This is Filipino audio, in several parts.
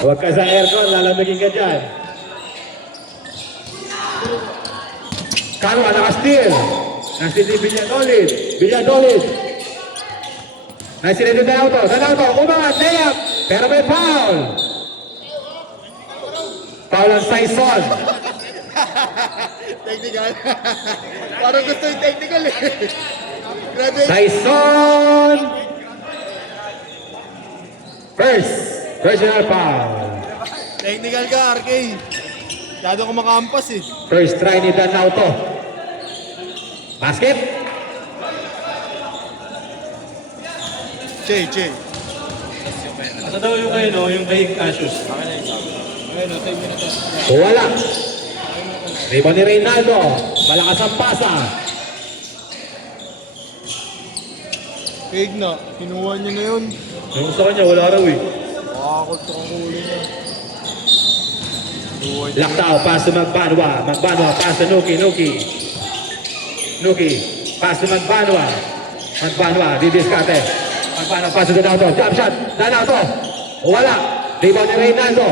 Huwag ka sa aircon, lalamigin ka dyan. Karo, naka-steal. Naka-steal ni Villadolid. Villadolid. Naka-steal ni Danauto. Danauto, umangat, layup. Pero may foul. Foul ang Saison. Technical. Parang gusto yung technical eh. Graduate. Saison. First. Personal foul. Technical ka, RK. Masyado ko makampas eh. First try ni Danauto. Basket. Che. Ito daw yung kayo, no? Yung kay Cassius. Ayun, 10 minutes. Wala. Rebound ni Reynaldo. Malakas ang pasa. Fake na. Kinuha niyo na yun. Yung sa kanya, wala raw eh. Makakot ko ang huli niya. Kinuha niya. Laktaw, pass to Magbanwa. Magbanwa, pass to Nuki. Nuki, pass to Magbanwa. Magbanwa, didiskate. Magbanwa, pass to Danauto. Jump shot. Danauto. Wala. Rebound ni Reynaldo.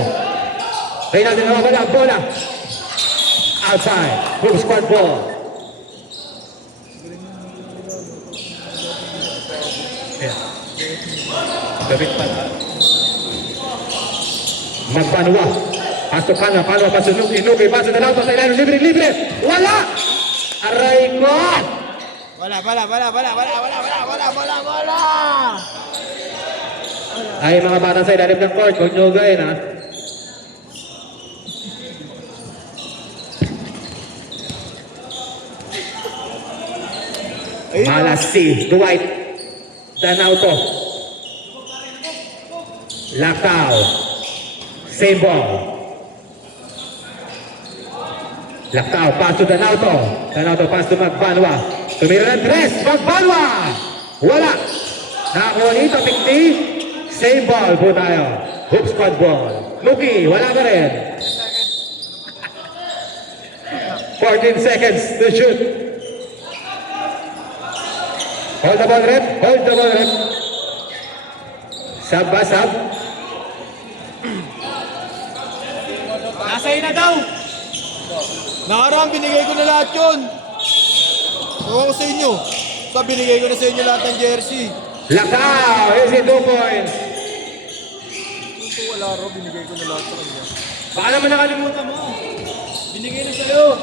Reynaldo na wala. Bola. Outside. Group squad ball. Yeah. Gabit pa. Magbanwa. Pass to Panwa. Panwa, pass to Nuki. Nuki, pass to Danauto. Sa ilalim. Libre. Wala. Aray ko. Wala. Ay, mga bata sa ilalim ng court. Huwag nyo ugayin, ha? Malas si Dwight Danauto. Lakaw. Same ball. Lakaw, pass to Danauto. Danauto, pass to Magbanwa. Tumira ng tres. Magbanwa. Wala. Nakakuha dito, Pikti. Same ball po tayo. Hoop squad ball. Luki, wala ka rin. 14 seconds to shoot. Hold the ball, rep. Sub ba, sub? Nasa na daw. Nakaraan, binigay ko na lahat yun. Ewan ko sa inyo. So, binigay ko na sa inyo lahat ng jersey. Lakaw, easy 2 points. Ito wala raw, binigay ko na lahat sa kanya. Baka naman nakalimutan mo. Binigay na sa'yo.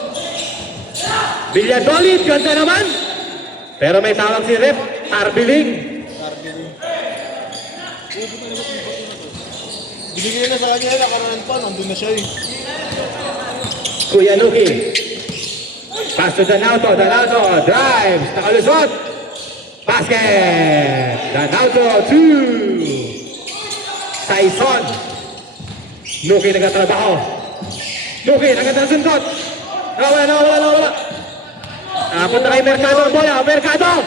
Villadolid, ganda naman. Pero may tawag si rep, Arbiling. Binigay na sa kanya, nakaraan pa, nandun na siya eh. Kuya Nuki. Pass to Danauto, drives, nakalusot. Basket! Danauto, 2. Saison. Nuki nagtatrabaho. Nuki nagtatrasuntot. Nawala. Punta kay Mercado ang bola. Mercado!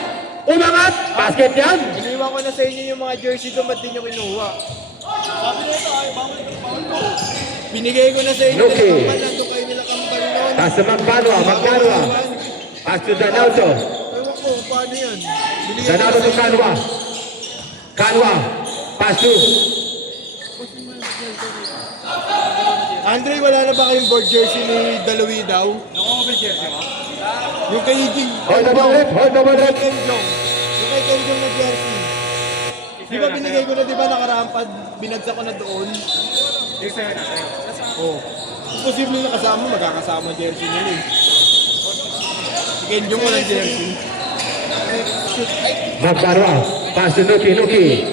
Umangat! Basket yan! Iniwan ko na sa inyo yung mga jersey ko, ba't di nyo kinuha? Sabi na ito, ay, bawal ko. Binigay ko na sa inyo, Okay. nilakambal, nandun kayo nilakambal noon. Pass to Magbanwa. Pass to Danauto. Ewan ko, paano yan? Binigay ko na Danauto sa to inyo. Kanwa. Pass to. Andre, wala na ba kayong board jersey ni Dalawi daw? Naka-mobile jersey mo? Yung kay Jing. Hold the ball, rep. Kenjong. Yung kay Kenjong na jersey. Di ba binigay ko na, di ba nakarampad, binagsak ko na doon? Yung sa'yo na. Oo. Kung posible na kasama, magkakasama jersey nila eh. Si Kenjong walang jersey. Magbanwa. Pass to Nuki.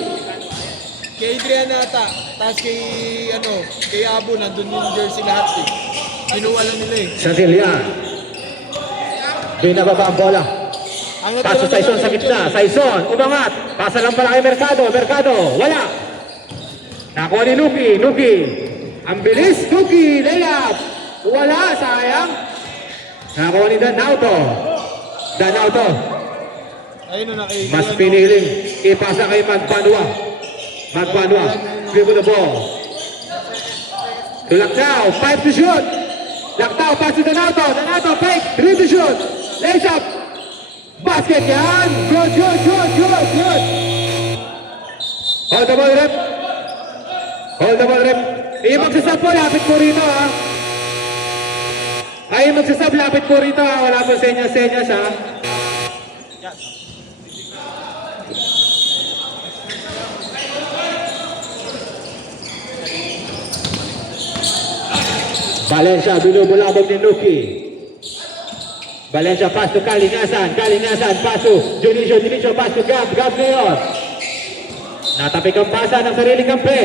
Kay Adrian ata, tapos kay Abo, nandun yung jersey lahat eh. Kinuha lang nila eh. Sadilya. Binababa ang bola. Pass to Saison sa gitna. Saison, umangat. Pasa lang pala kay Mercado. Wala. Nakuha ni Nuki. Ang bilis. Nuki, layup. Wala, sayang. Nakuha ni Danauto. Ayun na kay Mas piniling. Ipasa kay Magbanwa. Dribble the ball. To Lactao. 5 to shoot. Lactao, pass to Danauto. Fake. 3 to shoot. Lays up. Basket yan. Good. Hold the ball, rep. Yung magsasab po, lapit po rito ha. Ay, yung magsasab, lapit po rito ha. Wala po senyas-senyas ha. Valencia, binubulabog ni Nuki. Valencia, pass to Kalingasan, pass to Dionisio, pass to Gab ngayon. Natapik ang pasa ng sariling kampe.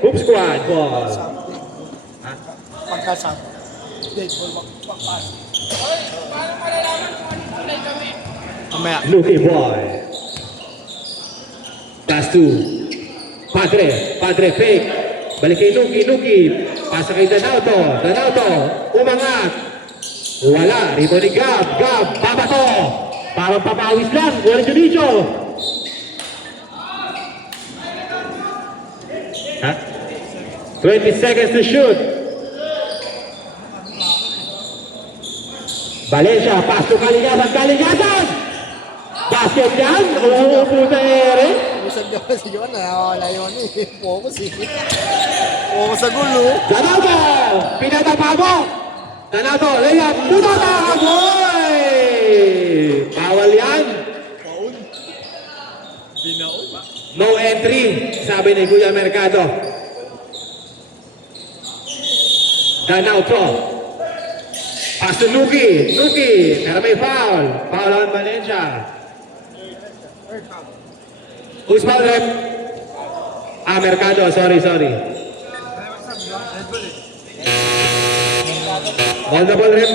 Hoop squad, ball. Pagkasama. Dead ball, pagpas. Mamaya. Nuki boy. Pass to Padre fake. Balik kay Nuki. Pasa kay Danauto, umangat. Wala, rito ni Gab, babato. Parang papawis lang, wala Dionisio. Ha? 20 seconds to shoot. Valencia, pass to Kalingasan! Basket yan! Oo, puta ere! Isang gawa si Johan, nawawala yung ano eh. Focus eh. Focus sa gulo. Danauto! Pinatapa mo! Danauto, layup! Puta ka, boy! Bawal yan! Paul. Binaon. No entry, sabi ni Kuya Mercado. Danauto. Pass to Nuki, pero may foul. Foul on Valencia. Who's foul, rep? Mercado, sorry. Ball the ball, rep.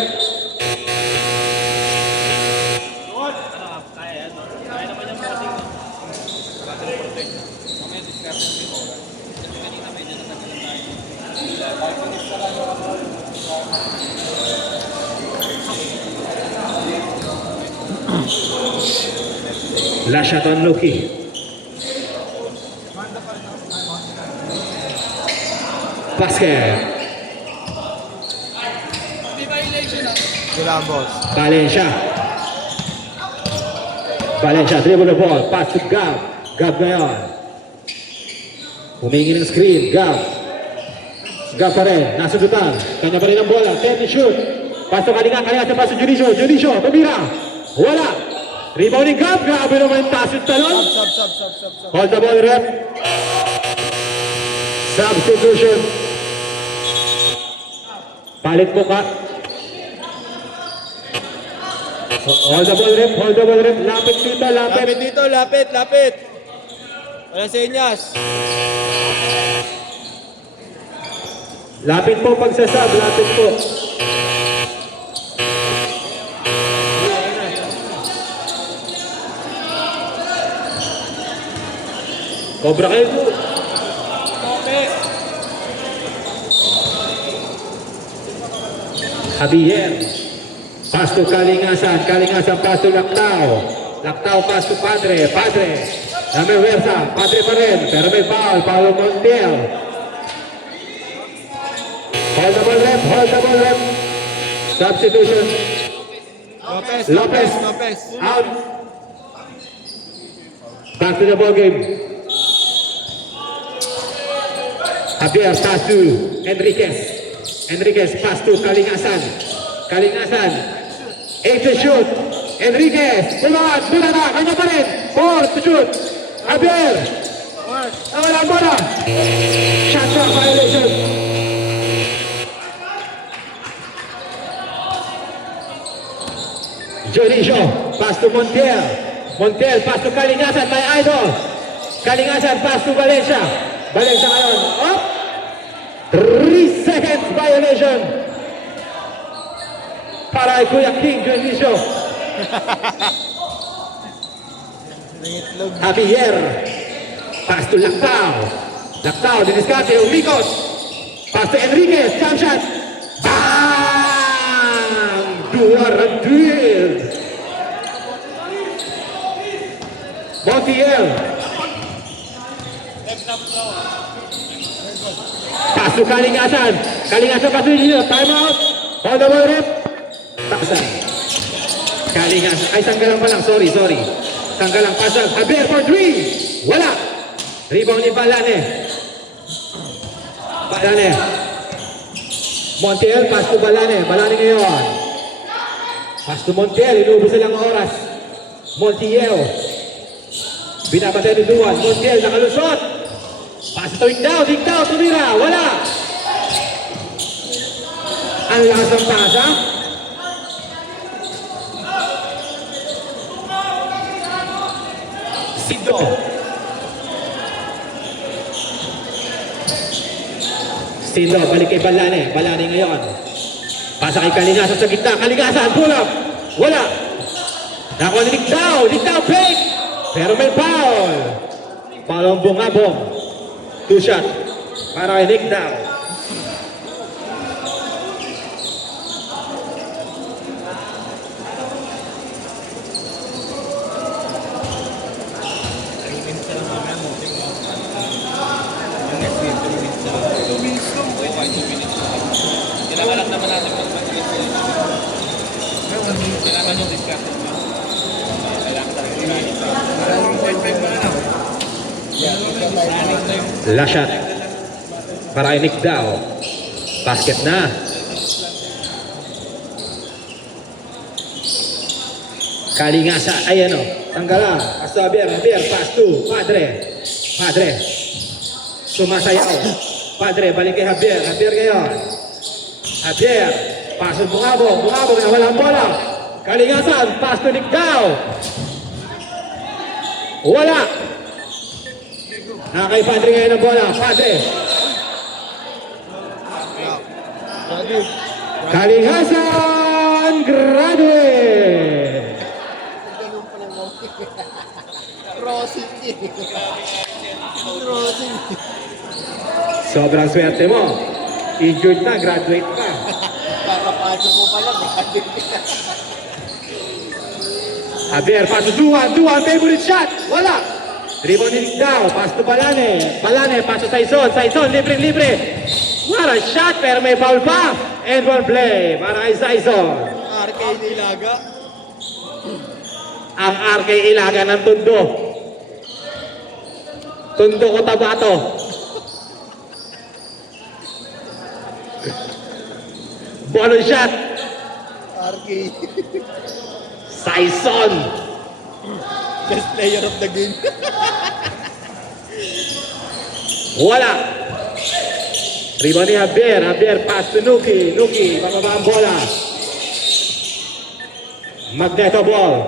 Last shot on Nuki. Basket. Kailangan boss. Valencia, dribble the ball. Pass to Gab. Gab ngayon. Humingi ng screen. Gab pa rin. Nasudutan. Kanya pa rin ang bola. 10 to shoot. Pass to Kalingasan. Pass to Dionisio. Tumira. Wala. Rebounding Gab. Grabe naman yung taas yung talon. Sub. Hold the ball, rep. Substitution. Palit mo ka. Hold the ball, rep. Lapit dito, Lapit dito, lapit. Wala senyas. Lapit po pagsasab, lapit po. Cobra kayo po. Javier. Pass to Kalingasan, pass to Lactao, pass to Padre. Dame Versa, Padre pa rin, pero may foul, Paulo Montiel. Hold the ball, rep. Substitution. Lopez. Out. Back to the ball game. Javier, pass to Enriquez, pass to Kalingasan. 8 to shoot. Enriquez, bumangat, kanya pa rin. 4 to shoot. Javier. Wala bola. Shot clock violation. Dionisio, pass to Montiel, pass to Kalingasan, my idol. Kalingasan, pass to Valencia ngayon. Up. 3 seconds violation. Para kay Kuya King Dionisio. Javier, pass to Lactao, diniskate, umikot. Pass to Enriquez, jump shot. Bang! 200. Montiel. Pass to Kalingasan, pass to Dionisio. Time out. Hold the ball, rep. Taksan. Kalingasan. Ay, tanggalan pa lang. Sorry. Tanggalan. Pasal. Javier for 3. Wala. Rebound ni Balane. Balane. Montiel, pass to Balane. Balane ngayon. Pass to Montiel, inubos silang oras. Montiel. Binabatay ni Duan. Montiel, nakalusot. Pass to Igdao, tumira. Wala. Ang lakas ng pasa. Sido. Sido, balik kay Balane. Balane ngayon. Pasa kay Kalingasan sa gitna. Kalingasan, pull up. Wala. Nakuha ni Ligtao. Ligtao, fake. Pero may foul. Foul ang bungabong. 2 shot. Para kay Ligtao. Kailangan lang naman natin mag-mag-mag. Kailangan yung discount. Kailangan talaga yung running time. Maraming point five mga lang. Running time. Last shot. Para kay Ligtao. Basket na. Kalingasa, ay ano, tanggala, Asabier, pass to, Padre, sumasayaw, Padre, balik kay Javier ngayon, Javier, pass to Bungabong na walang bola, Kalingasan, pass to Ligtao, wala, nakay Padre ngayon ang bola, Padre, Kalingasan, graduate! Crossing eh. Crossing. Sobrang swerte mo. Injured na, graduate ka. Kakapasok mo pa lang. Javier, pass to Duan, favorite shot. Wala. Dribble ni Ligtao, pass to Balane, pass to Saison, libre. What a shot, pero may foul pa. And one play para kay Saison. Arcade Ilaga. Ang RK Ilaga ng Tondo. Tondo Cotabato. Ball shot. Arcade. Saison. Best player of the game. Wala. Rebound ni Javier, pass to Nuki, bababa ang bola. Magneto ball.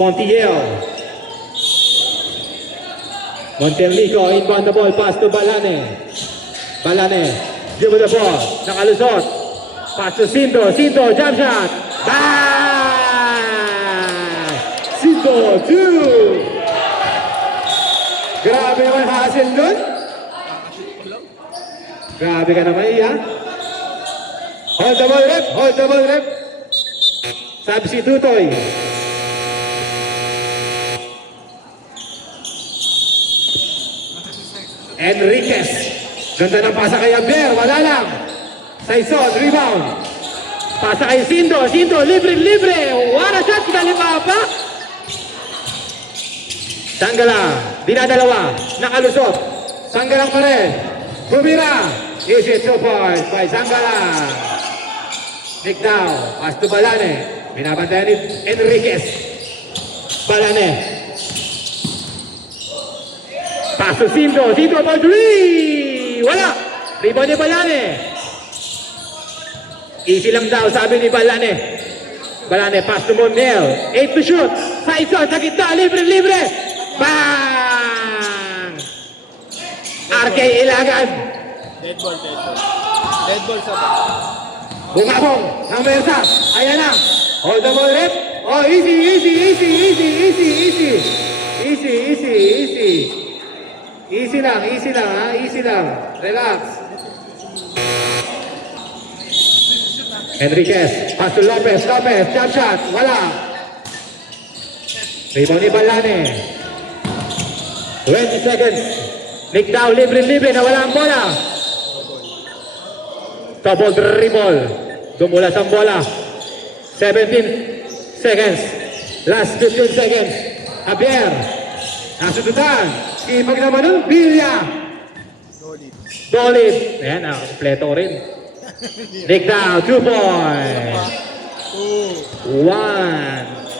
Montiel, Lico, inbound the ball, pass to Balane, give the ball, nakalusot, pass to Sindo, jump shot, bang! Sindo, 2! Grabe naman hasil dun. Grabe ka naman iya. Hold the ball rep. Sabi si Tutoy. Enriquez. Ganda ng pasa kay Javier. Wala lang. Saison, rebound. Pasa kay Sindo, libre. What a shot. Kinalima pa. Sanggala. Dinadalawa. Nakalusot. Sanggalang pa rin. Bumira. Easy 2 points by Sanggala. Ligtao. Pass to Balane. Binabantayan ni Enriquez. Balane. Pass to Sindo for 3! Wala! Rebound ni Balane. Easy lang daw, sabi ni Balane. Pass to Monel. 8 to shoot. Saison sa gitna, libre. Bang! RK Ilagan. Dead ball sa ba? Bungabong ng Mersa. Ayan na. Hold the ball rep. Oh, easy. Easy lang, ha? Easy lang. Relax. Enriquez, pass to Lopez, jump shot, wala. Rebound ni Balane. 20 seconds. Ligtao, libre, nawala ang bola. Double dribble. Dumulas ang bola. 17 seconds. Last 15 seconds. Javier. Nasudutan. Ipag naman nun, Villa. Solid. Ayan, kompleto rin. Nick down, 2 points. 1.